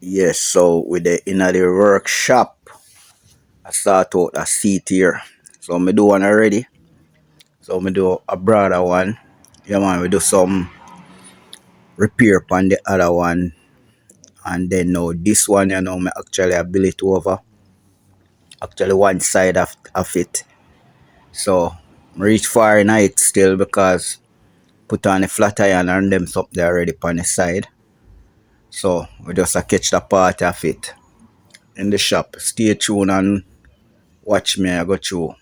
Yes, so with the inner the workshop, I start out a seat here. So me do one already. So me do a broader one. Yeah man, we do some repair on the other one. And then now this one, me actually I build it over. Actually one side of it. So me reach far in it still because put on a flat iron and them something there already on the side. So we just catch the part of it in the shop. Stay tuned and watch me I go through.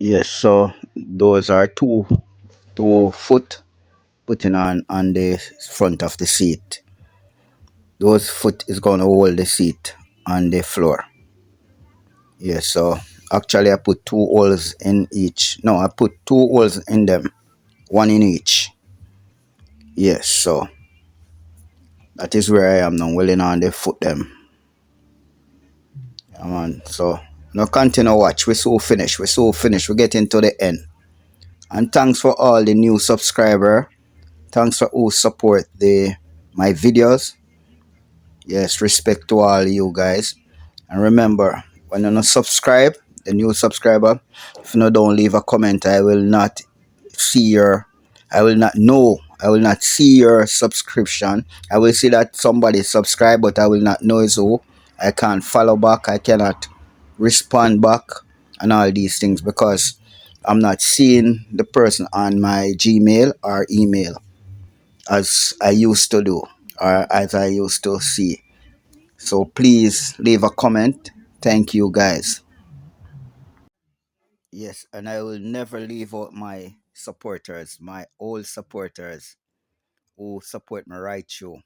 Yes, so those are two foot putting on the front of the seat. Those foot is gonna hold the seat on the floor. Yes, so actually I put two holes in each. No, I put two holes in them, one in each. Yes, so that is where I am now, willing on the foot them. Yeah, man. So now continue watch. We so finish. We so finish. We getting to the end. And thanks for all the new subscriber. Thanks for who support the my videos. Yes, respect to all you guys. And remember, when you not subscribe, the new subscriber. If you don't leave a comment, I will not see your, I will not know, I will not see your subscription. I will see that somebody subscribed, but I will not know it's who. I can't follow back, I cannot respond back and all these things because I'm not seeing the person on my Gmail or email as I used to do or as I used to see. So please leave a comment. Thank you guys. Yes, and I will never leave out my supporters, my old supporters who support me right through,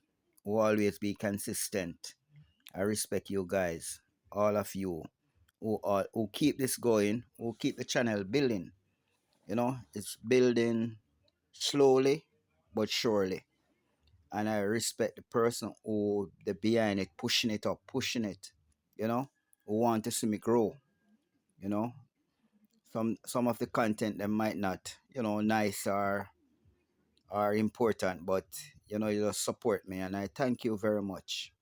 who always be consistent. I respect you guys, all of you who keep this going, who keep the channel building. You know, it's building slowly but surely. And I respect the person who the behind it, pushing it up, pushing it, you know, who want to see me grow, you know. Some of the content that might not, nice or important, but you just support me and I thank you very much.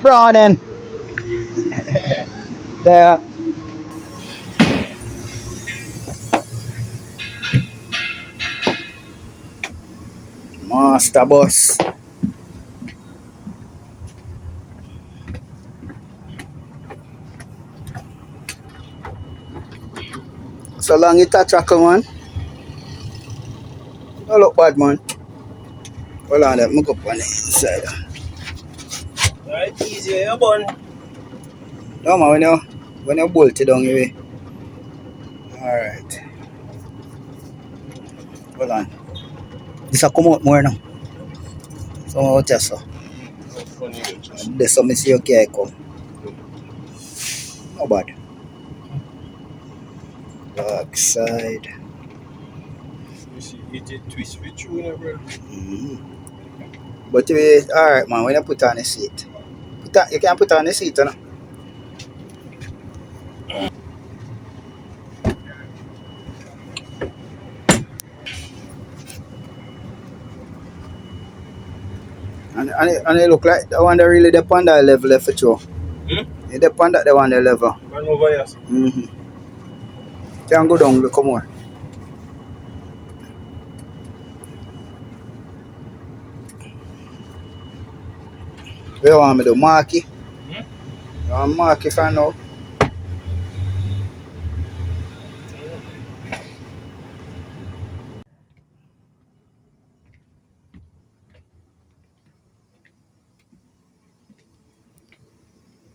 Browning, the master boss. So long it a trackle man. Don't look bad man. Hold on, let me go up on the inside. Right, easy, you bun. No man, when you bolt it down your way. Alright. Hold on. This a come out more now. So out here so. Funny, you just. There's some see okay come. No bad. Back side. You see, it twist with you, bro. Mm-hmm. But alright man, when you put on the seat. You can put on the seat, you know? And it look like the one that really depend on that level for sure. It depend on the one that level. Man over here. Mm-hmm. Can go down, look more. Where you want me to mark it? You want mark it for now?